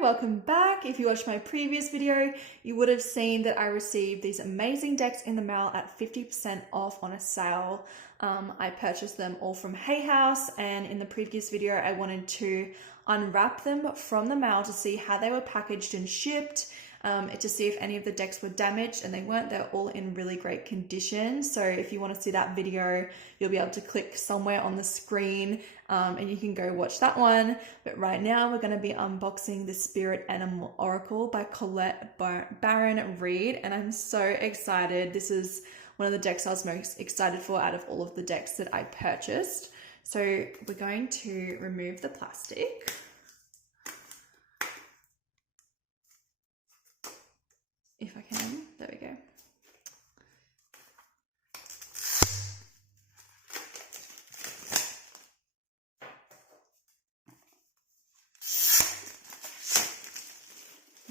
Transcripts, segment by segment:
welcome back. If you watched my previous video, you would have seen that I received these amazing decks in the mail at 50% off on a sale. I purchased them all from Hay House, and in the previous video I wanted to unwrap them from the mail to see how they were packaged and shipped, to see if any of the decks were damaged, and they weren't. They're all in really great condition. So if you want to see that video, you'll be able to click somewhere on the screen and you can go watch that one. But right now we're going to be unboxing the Spirit Animal Oracle by Colette Baron-Reid, and I'm so excited. This is one of the decks I was most excited for out of all of the decks that I purchased. So we're going to remove the plastic. If I can, there we go.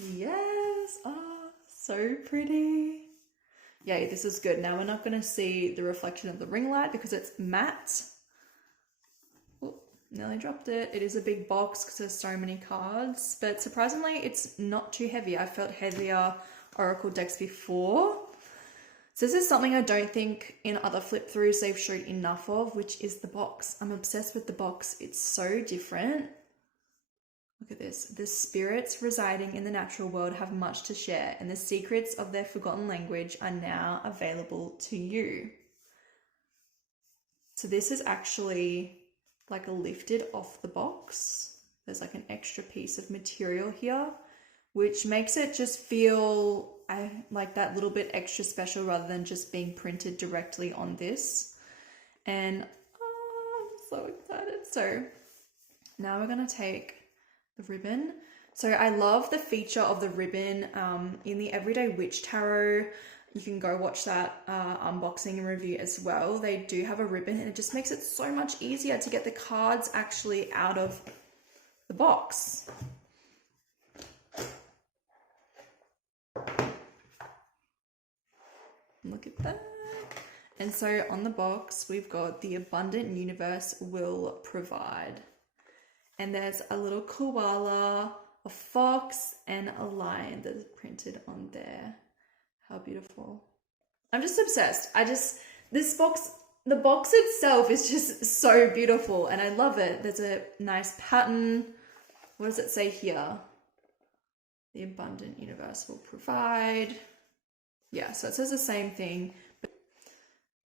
Yes, oh, so pretty. Yay, this is good. Now we're not going to see the reflection of the ring light because it's matte. Oh, nearly dropped it. It is a big box because there's so many cards, but surprisingly it's not too heavy. I felt heavier Oracle decks before. So this is something I don't think in other flip throughs they've showed enough of, which is the box. I'm obsessed with the box. It's so different. Look at this. The spirits residing in the natural world have much to share, and the secrets of their forgotten language are now available to you. So this is actually like a lifted off the box. There's like an extra piece of material here, which makes it just feel like that little bit extra special rather than just being printed directly on this. And I'm so excited. So now we're going to take the ribbon. So I love the feature of the ribbon in the Everyday Witch Tarot. You can go watch that unboxing and review as well. They do have a ribbon, and it just makes it so much easier to get the cards actually out of the box. Look at that. And so on the box, we've got the abundant universe will provide. And there's a little koala, a fox, and a lion that's printed on there. How beautiful. I'm just obsessed. This box, the box itself is just so beautiful and I love it. There's a nice pattern. What does it say here? The abundant universe will provide. Yeah, so it says the same thing, but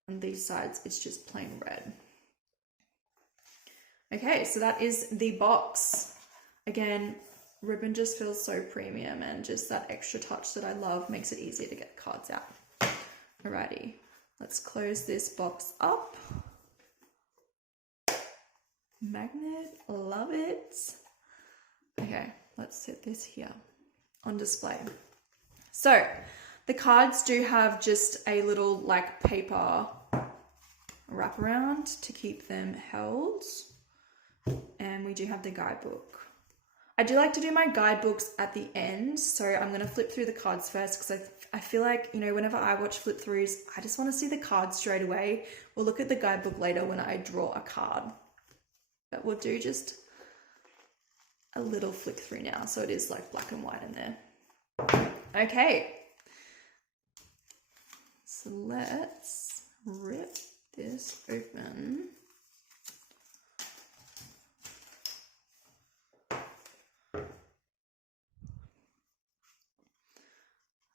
on these sides, it's just plain red. Okay, so that is the box. Again, ribbon just feels so premium, and just that extra touch that I love makes it easier to get the cards out. Alrighty, let's close this box up. Magnet, love it. Okay, let's set this here on display. So the cards do have just a little like paper wraparound to keep them held. And we do have the guidebook. I do like to do my guidebooks at the end, so I'm going to flip through the cards first because I feel like, you know, whenever I watch flip throughs, I just want to see the cards straight away. We'll look at the guidebook later when I draw a card. But we'll do just a little flick through now, so it is like black and white in there. Okay. So let's rip this open.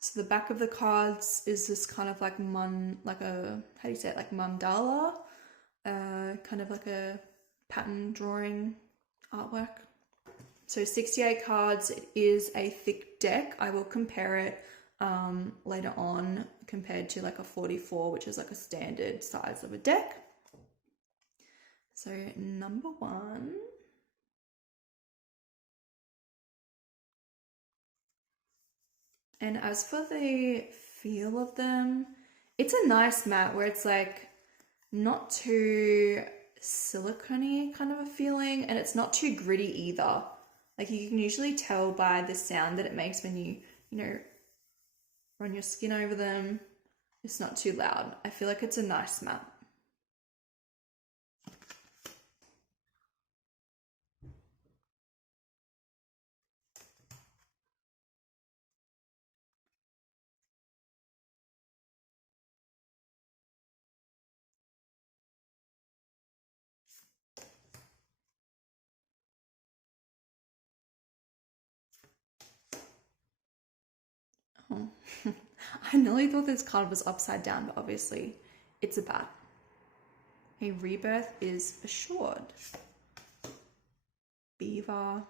So the back of the cards is this kind of like how do you say it? Like mandala, kind of like a pattern drawing artwork. So 68 cards, it is a thick deck. I will compare it later on compared to like a 44, which is like a standard size of a deck. So number one. And as for the feel of them, it's a nice matte where it's like not too silicone-y kind of a feeling, and it's not too gritty either. Like you can usually tell by the sound that it makes when you know, run your skin over them. It's not too loud. I feel like it's a nice matte. Oh. I nearly thought this card was upside down, but obviously it's a bat. A rebirth is assured. Beaver.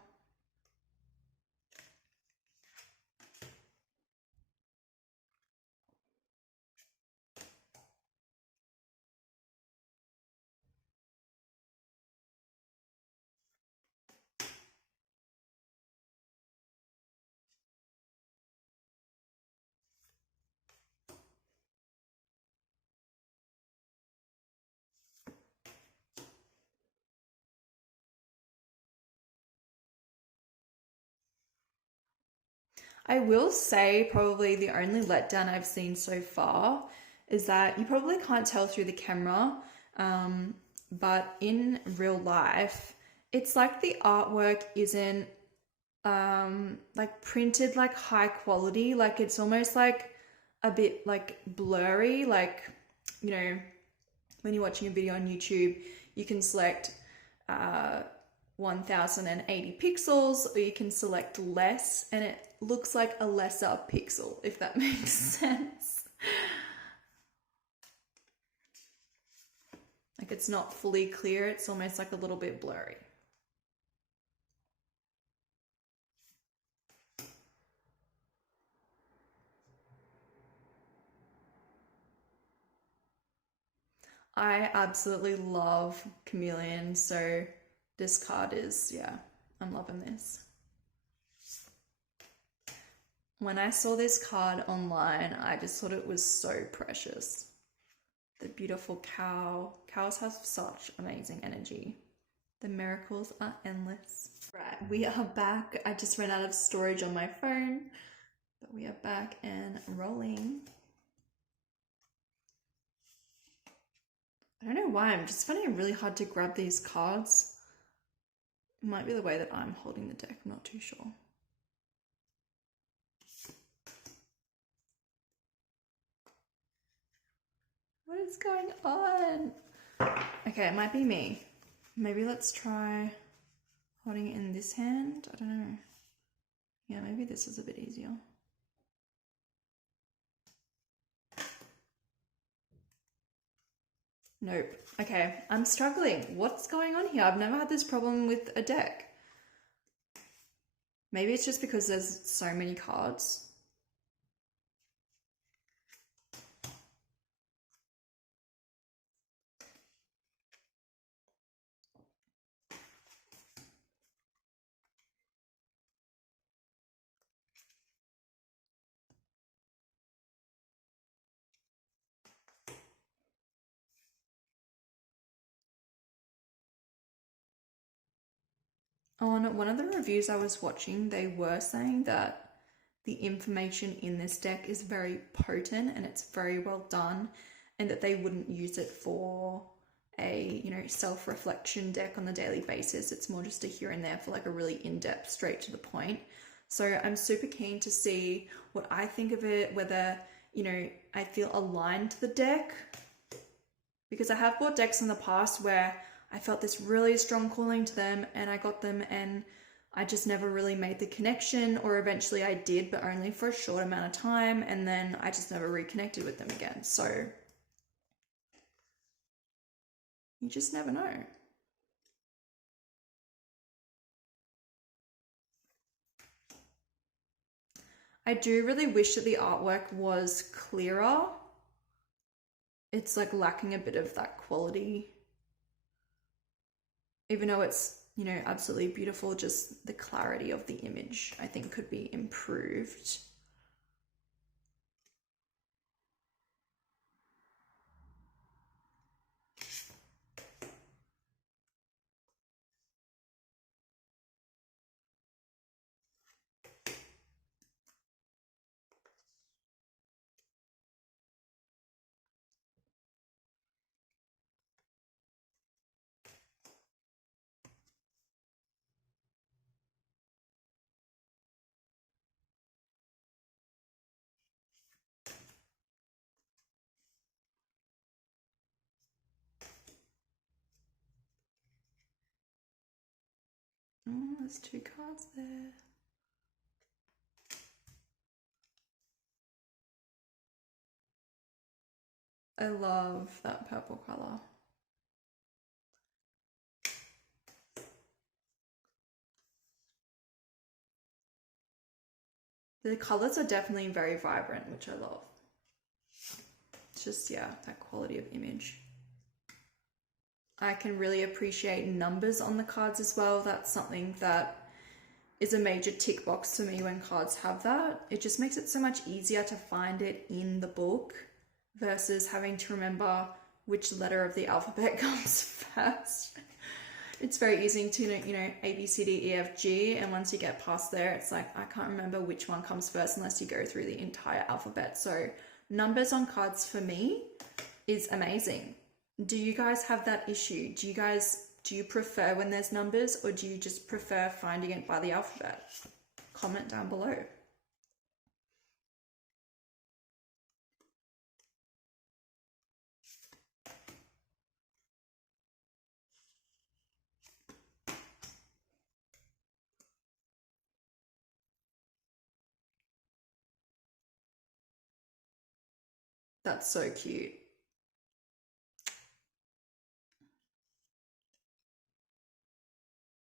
I will say probably the only letdown I've seen so far is that you probably can't tell through the camera, but in real life, it's like the artwork isn't like printed like high quality. Like it's almost like a bit like blurry. Like, you know, when you're watching a video on YouTube, you can select 1080 pixels, or you can select less and it looks like a lesser pixel, if that makes sense. Like it's not fully clear, it's almost like a little bit blurry. I absolutely love Chameleon, so this card is, yeah, I'm loving this. When I saw this card online, I just thought it was so precious. The beautiful cow. Cows have such amazing energy. The miracles are endless. Right, we are back. I just ran out of storage on my phone, but we are back and rolling. I don't know why, I'm just finding it really hard to grab these cards. It might be the way that I'm holding the deck, I'm not too sure. What is going on? Okay, it might be me. Maybe let's try holding it in this hand. I don't know. Yeah, maybe this is a bit easier. Nope. Okay, I'm struggling. What's going on here? I've never had this problem with a deck. Maybe it's just because there's so many cards. On one of the reviews I was watching, they were saying that the information in this deck is very potent and it's very well done, and that they wouldn't use it for a, you know, self-reflection deck on a daily basis. It's more just a here and there for like a really in-depth, straight to the point. So I'm super keen to see what I think of it, whether, you know, I feel aligned to the deck, because I have bought decks in the past where I felt this really strong calling to them and I got them and I just never really made the connection, or eventually I did, but only for a short amount of time, and then I just never reconnected with them again. So you just never know. I do really wish that the artwork was clearer. It's like lacking a bit of that quality. Even though it's, you know, absolutely beautiful, just the clarity of the image I think could be improved. Oh, there's two cards there. I love that purple color. The colors are definitely very vibrant, which I love. It's just, yeah, that quality of image. I can really appreciate numbers on the cards as well. That's something that is a major tick box for me when cards have that. It just makes it so much easier to find it in the book versus having to remember which letter of the alphabet comes first. It's very easy to, you know, A, B, C, D, E, F, G, and once you get past there, it's like, I can't remember which one comes first unless you go through the entire alphabet. So numbers on cards for me is amazing. Do you guys have that issue? Do you prefer when there's numbers, or do you just prefer finding it by the alphabet? Comment down below. That's so cute.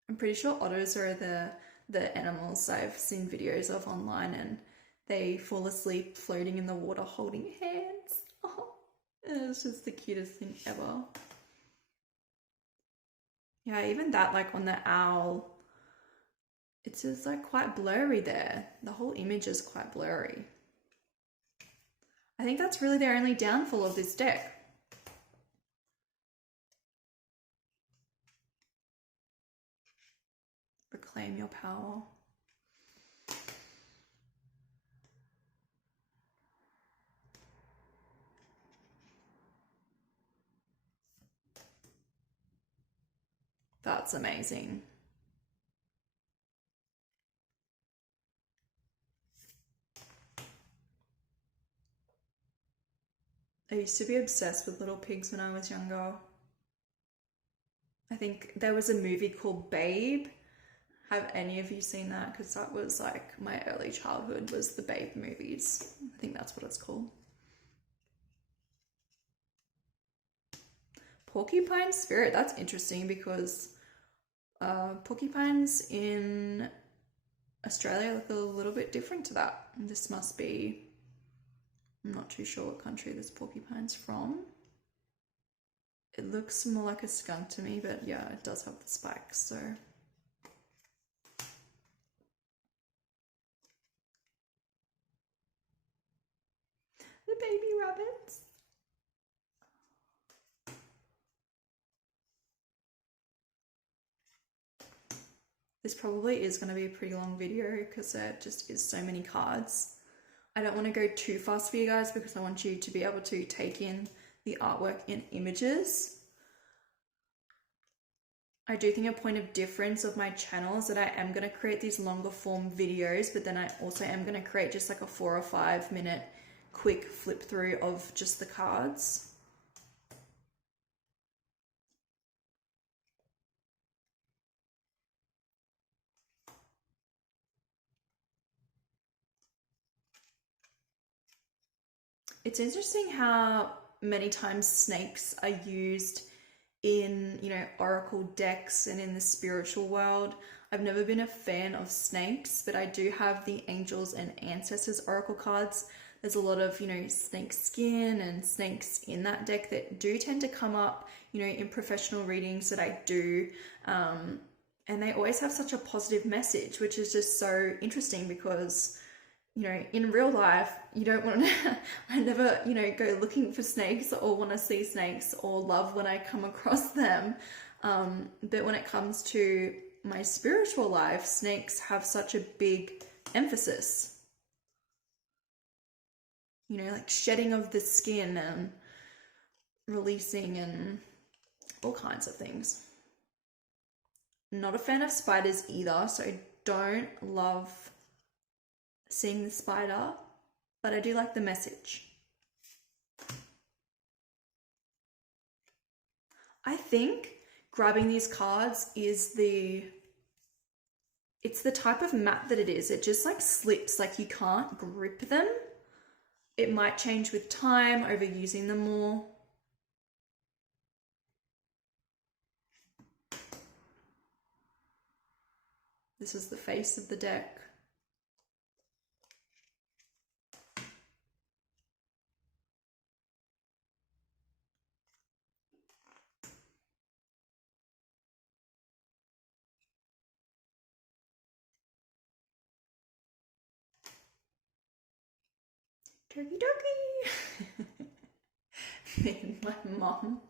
I'm pretty sure otters are the animals I've seen videos of online, and they fall asleep floating in the water holding hands. Oh, it's just the cutest thing ever. Yeah, even that, like on the owl, it's just like quite blurry there. The whole image is quite blurry. I think that's really the only downfall of this deck. Reclaim your power. That's amazing. I used to be obsessed with little pigs when I was younger. I think there was a movie called Babe. Have any of you seen that? Because that was like my early childhood, was the Babe movies. I think that's what it's called. Porcupine spirit, that's interesting because porcupines in Australia look a little bit different to that. This must be, I'm not too sure what country this porcupine's from. It looks more like a skunk to me, but yeah, it does have the spikes, so. The baby rabbits. This probably is going to be a pretty long video because there just is so many cards. I don't want to go too fast for you guys because I want you to be able to take in the artwork in images. I do think a point of difference of my channel is that I am going to create these longer form videos, but then I also am going to create just like a 4 or 5 minute quick flip through of just the cards. It's interesting how many times snakes are used in, you know, oracle decks and in the spiritual world. I've never been a fan of snakes, but I do have the Angels and Ancestors oracle cards. There's a lot of, you know, snake skin and snakes in that deck that do tend to come up, you know, in professional readings that I do. And they always have such a positive message, which is just so interesting because, you know, in real life, you don't want to, I never, you know, go looking for snakes or want to see snakes or love when I come across them. But when it comes to my spiritual life, snakes have such a big emphasis. You know, like shedding of the skin and releasing and all kinds of things. Not a fan of spiders either, so I don't love seeing the spider, but I do like the message. I think grabbing these cards is it's the type of mat that it is. It just like slips, like you can't grip them. It might change with time over using them more. This is the face of the deck. Turkey turkey. Me and my mom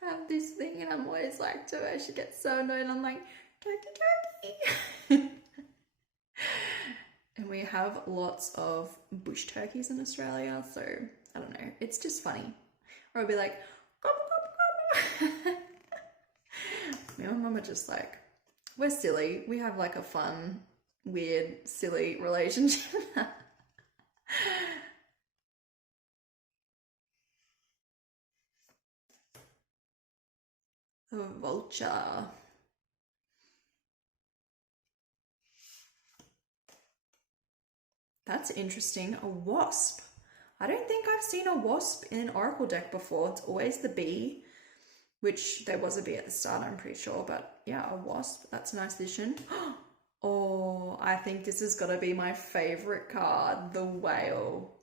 have this thing, and I'm always like to her, she gets so annoyed, I'm like, turkey turkey. And we have lots of bush turkeys in Australia, so I don't know, it's just funny. Or I'll be like, gobble, gobble, gobble. Me and my mum are just like, we're silly. We have like a fun, weird, silly relationship. A vulture. That's interesting. A wasp. I don't think I've seen a wasp in an oracle deck before. It's always the bee, which there was a bee at the start, I'm pretty sure. But yeah, a wasp. That's a nice addition. Oh, I think this has got to be my favorite card, the whale.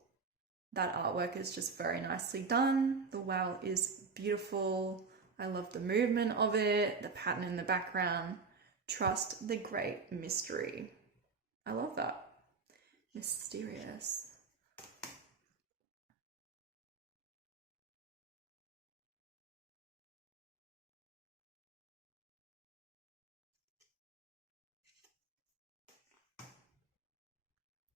That artwork is just very nicely done. The whale is beautiful. I love the movement of it, the pattern in the background. Trust the great mystery. I love that. Mysterious.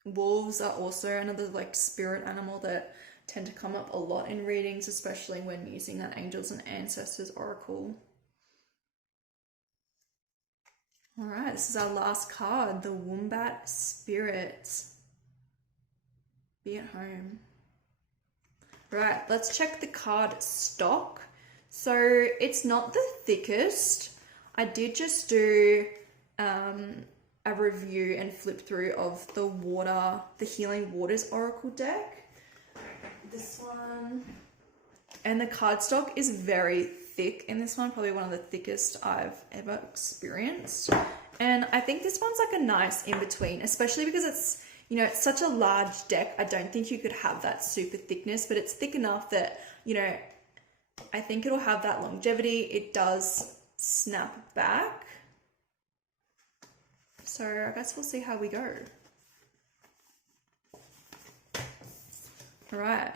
Wolves are also another like spirit animal that tend to come up a lot in readings, especially when using that Angels and Ancestors Oracle. All right, this is our last card, the Wombat Spirit. Be at home. Right, let's check the card stock. So it's not the thickest. I did just do a review and flip through of the Healing Waters Oracle deck. This one. And the cardstock is very thick in this one, probably one of the thickest I've ever experienced. And I think this one's like a nice in-between, especially because it's, you know, it's such a large deck. I don't think you could have that super thickness, but it's thick enough that, you know, I think it'll have that longevity. It does snap back. So I guess we'll see how we go. All right.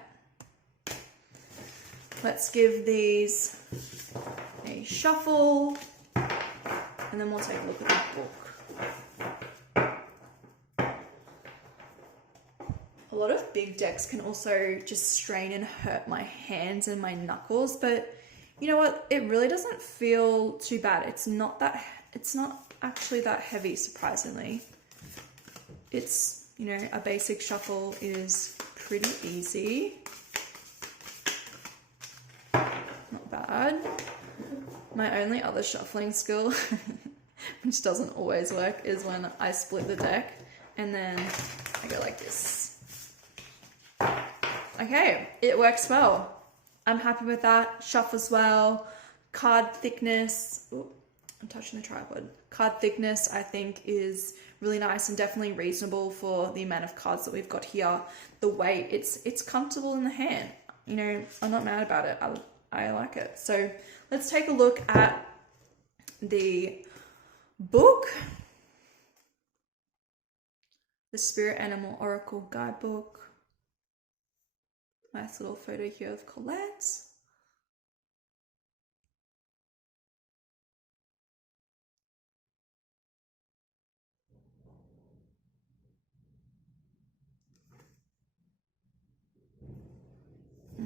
Let's give these a shuffle, and then we'll take a look at the book. A lot of big decks can also just strain and hurt my hands and my knuckles, but you know what? It really doesn't feel too bad. It's not actually that heavy, surprisingly. It's, you know, a basic shuffle is pretty easy. Not bad. My only other shuffling skill, which doesn't always work, is when I split the deck and then I go like this. Okay, it works well. I'm happy with that. Shuffles well. Card thickness. Ooh, I'm touching the tripod. Card thickness, I think, is really nice and definitely reasonable for the amount of cards that we've got here. The weight, it's comfortable in the hand. You know, I'm not mad about it. I like it. So let's take a look at the book. The Spirit Animal Oracle Guidebook. Nice little photo here of Colette.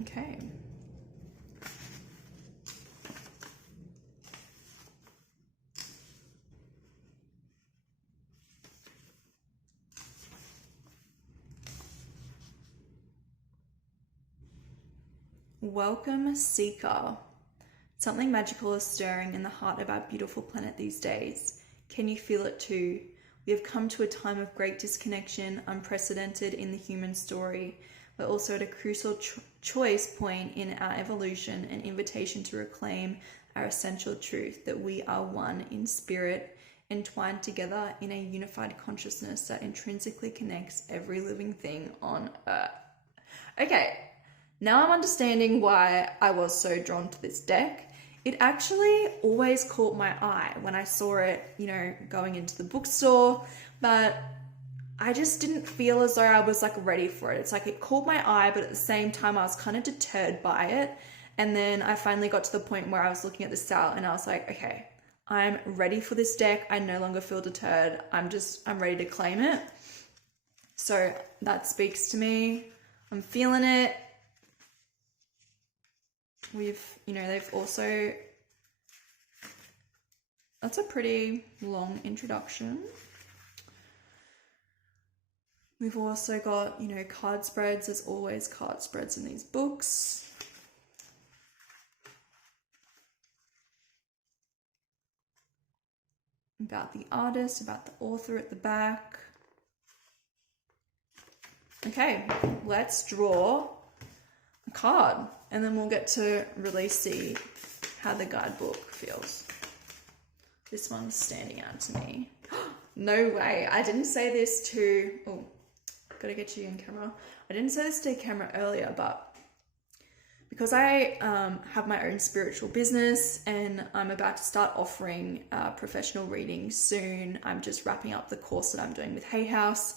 Okay. Welcome, Seeker. Something magical is stirring in the heart of our beautiful planet these days. Can you feel it too? We have come to a time of great disconnection, unprecedented in the human story. We're also at a crucial choice point in our evolution, an invitation to reclaim our essential truth that we are one in spirit, entwined together in a unified consciousness that intrinsically connects every living thing on earth. Okay, now I'm understanding why I was so drawn to this deck. It actually always caught my eye when I saw it, going into the bookstore, but I just didn't feel as though I was like ready for it. It's like it caught my eye, but at the same time I was kind of deterred by it. And then I finally got to the point where I was looking at the sale and I was like, okay, I'm ready for this deck. I no longer feel deterred. I'm ready to claim it. So that speaks to me. I'm feeling it. They've also, that's a pretty long introduction. We've also got, card spreads. There's always card spreads in these books. About the artist, about the author at the back. Okay, let's draw a card and then we'll get to really see how the guidebook feels. This one's standing out to me. No way. I didn't say this to... Oh, gotta get you in camera. I didn't say this to camera earlier, but because I have my own spiritual business and I'm about to start offering professional readings soon. I'm just wrapping up the course that I'm doing with Hay House,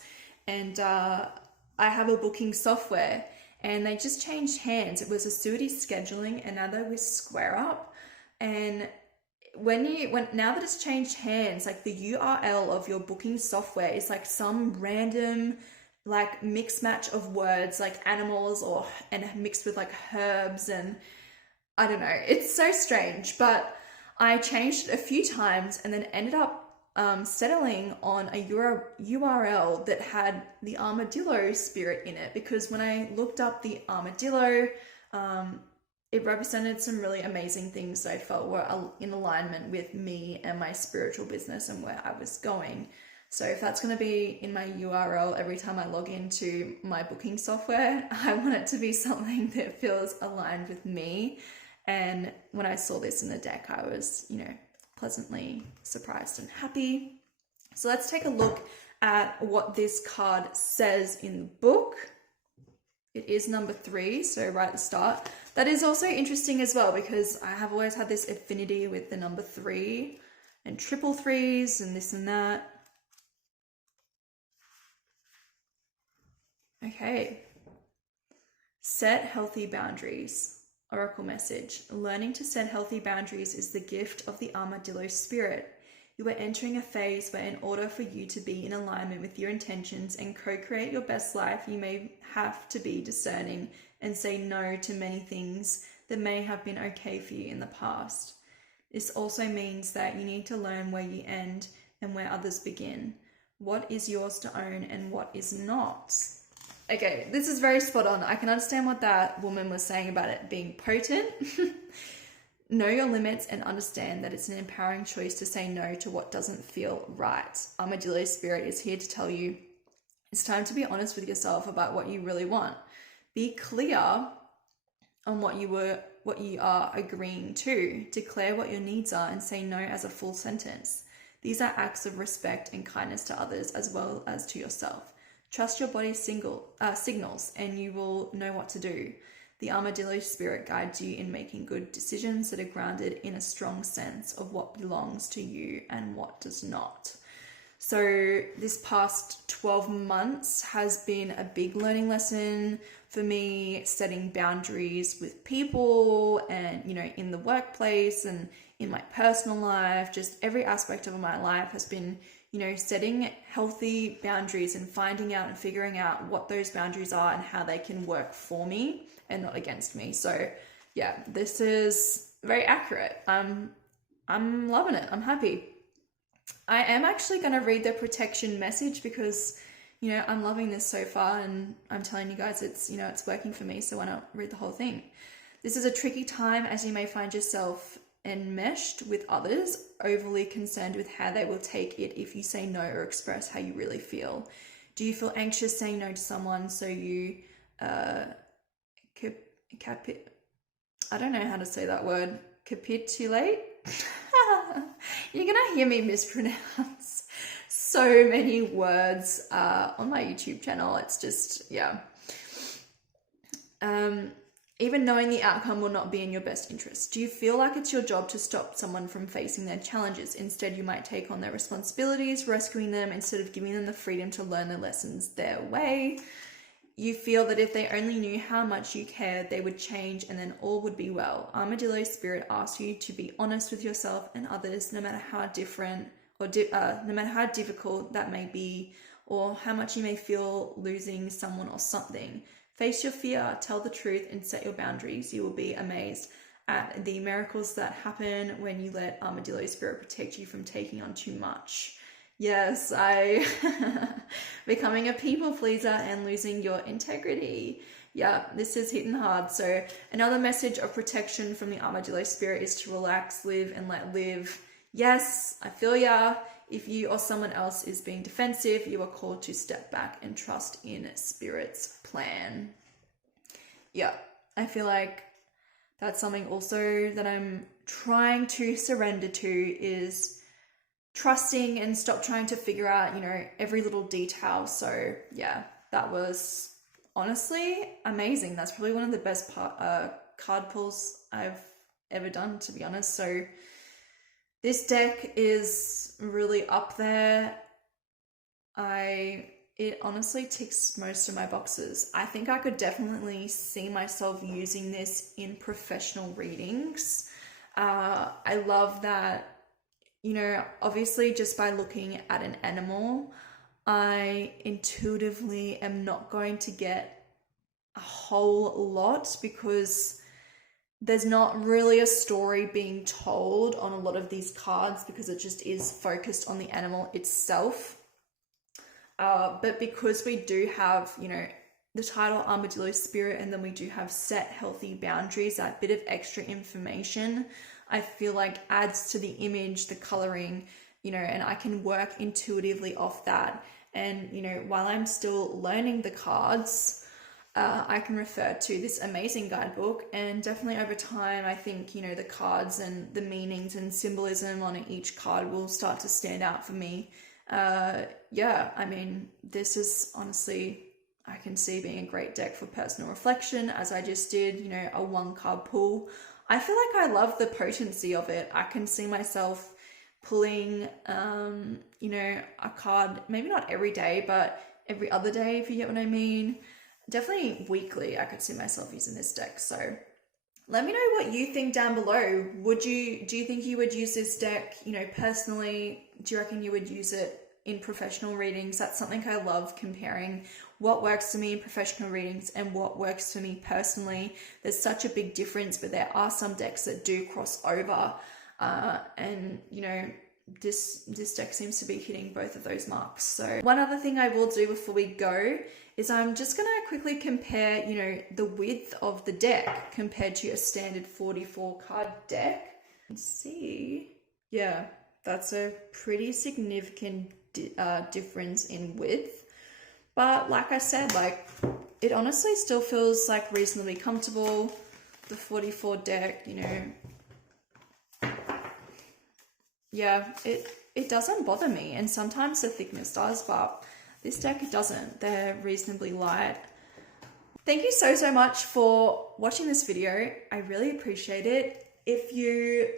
and I have a booking software and they just changed hands. It was Acuity Scheduling and now they're with Square Up. And now that it's changed hands, like the URL of your booking software is like some random like mix match of words like animals and mixed with like herbs, and I don't know, it's so strange. But I changed it a few times and then ended up settling on a URL that had the armadillo spirit in it, because when I looked up the armadillo, it represented some really amazing things that I felt were in alignment with me and my spiritual business and where I was going. So if that's going to be in my URL every time I log into my booking software, I want it to be something that feels aligned with me. And when I saw this in the deck, I was, pleasantly surprised and happy. So let's take a look at what this card says in the book. It is number 3, so right at the start. That is also interesting as well, because I have always had this affinity with the number 3 and triple threes and this and that. Okay. Set healthy boundaries. Oracle message. Learning to set healthy boundaries is the gift of the armadillo spirit. You are entering a phase where, in order for you to be in alignment with your intentions and co-create your best life, you may have to be discerning and say no to many things that may have been okay for you in the past. This also means that you need to learn where you end and where others begin. What is yours to own and what is not? Okay, this is very spot on. I can understand what that woman was saying about it being potent. Know your limits and understand that it's an empowering choice to say no to what doesn't feel right. Armadillo Spirit is here to tell you it's time to be honest with yourself about what you really want. Be clear on what you are agreeing to. Declare what your needs are and say no as a full sentence. These are acts of respect and kindness to others as well as to yourself. Trust your body's signals and you will know what to do. The armadillo spirit guides you in making good decisions that are grounded in a strong sense of what belongs to you and what does not. So this past 12 months has been a big learning lesson for me, setting boundaries with people and, in the workplace and in my personal life. Just every aspect of my life has been setting healthy boundaries and finding out and figuring out what those boundaries are and how they can work for me and not against me. So yeah, this is very accurate. I'm loving it. I'm happy. I am actually going to read the protection message because, I'm loving this so far and I'm telling you guys it's working for me. So why not read the whole thing? This is a tricky time as you may find yourself enmeshed with others, overly concerned with how they will take it if you say no or express how you really feel. Do you feel anxious saying no to someone, so you I don't know how to say that word, capitulate? You're gonna hear me mispronounce so many words on my YouTube channel. It's just, yeah. Even knowing the outcome will not be in your best interest. Do you feel like it's your job to stop someone from facing their challenges? Instead, you might take on their responsibilities, rescuing them instead of giving them the freedom to learn their lessons their way. You feel that if they only knew how much you care, they would change and then all would be well. Armadillo spirit asks you to be honest with yourself and others, no matter how different or no matter how difficult that may be, or how much you may feel losing someone or something. Face your fear, tell the truth, and set your boundaries. You will be amazed at the miracles that happen when you let Armadillo Spirit protect you from taking on too much. Yes, becoming a people pleaser and losing your integrity. Yeah, this is hitting hard. So another message of protection from the Armadillo Spirit is to relax, live, and let live. Yes, I feel ya. If you or someone else is being defensive, you are called to step back and trust in Spirit's plan. Yeah, I feel like that's something also that I'm trying to surrender to, is trusting and stop trying to figure out, every little detail. So yeah, that was honestly amazing. That's probably one of the best card pulls I've ever done, to be honest. So this deck is really up there. It honestly ticks most of my boxes. I think I could definitely see myself using this in professional readings. I love that, obviously just by looking at an animal, I intuitively am not going to get a whole lot because there's not really a story being told on a lot of these cards because it just is focused on the animal itself. But because we do have, the title Armadillo Spirit, and then we do have set healthy boundaries, that bit of extra information, I feel like adds to the image, the coloring, and I can work intuitively off that. And, while I'm still learning the cards, I can refer to this amazing guidebook, and definitely over time, I think, the cards and the meanings and symbolism on each card will start to stand out for me. Yeah, I mean, this is honestly, I can see being a great deck for personal reflection, as I just did, a 1-card pull. I feel like I love the potency of it. I can see myself pulling, a card, maybe not every day, but every other day, if you get what I mean. Definitely weekly, I could see myself using this deck. So let me know what you think down below. Do you think you would use this deck, personally? Do you reckon you would use it in professional readings? That's something I love, comparing what works for me in professional readings and what works for me personally. There's such a big difference, but there are some decks that do cross over. And, this deck seems to be hitting both of those marks. So one other thing I will do before we go is I'm just going to quickly compare, the width of the deck compared to a standard 44 card deck. Let's see. Yeah, that's a pretty significant difference in width. But like I said, it honestly still feels like reasonably comfortable. The 44 deck, yeah, it doesn't bother me, and sometimes the thickness does, but this deck, it doesn't. They're reasonably light. Thank you so much for watching this video. I really appreciate it. If you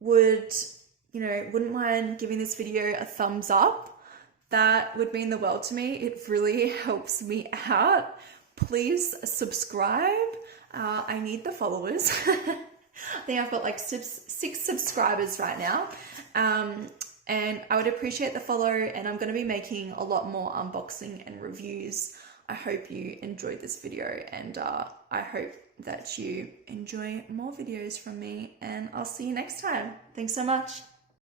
wouldn't mind giving this video a thumbs up, that would mean the world to me. It really helps me out. Please subscribe. I need the followers. I think I've got like 6 subscribers right now. And I would appreciate the follow, and I'm going to be making a lot more unboxing and reviews. I hope you enjoyed this video, and I hope that you enjoy more videos from me, and I'll see you next time. Thanks so much.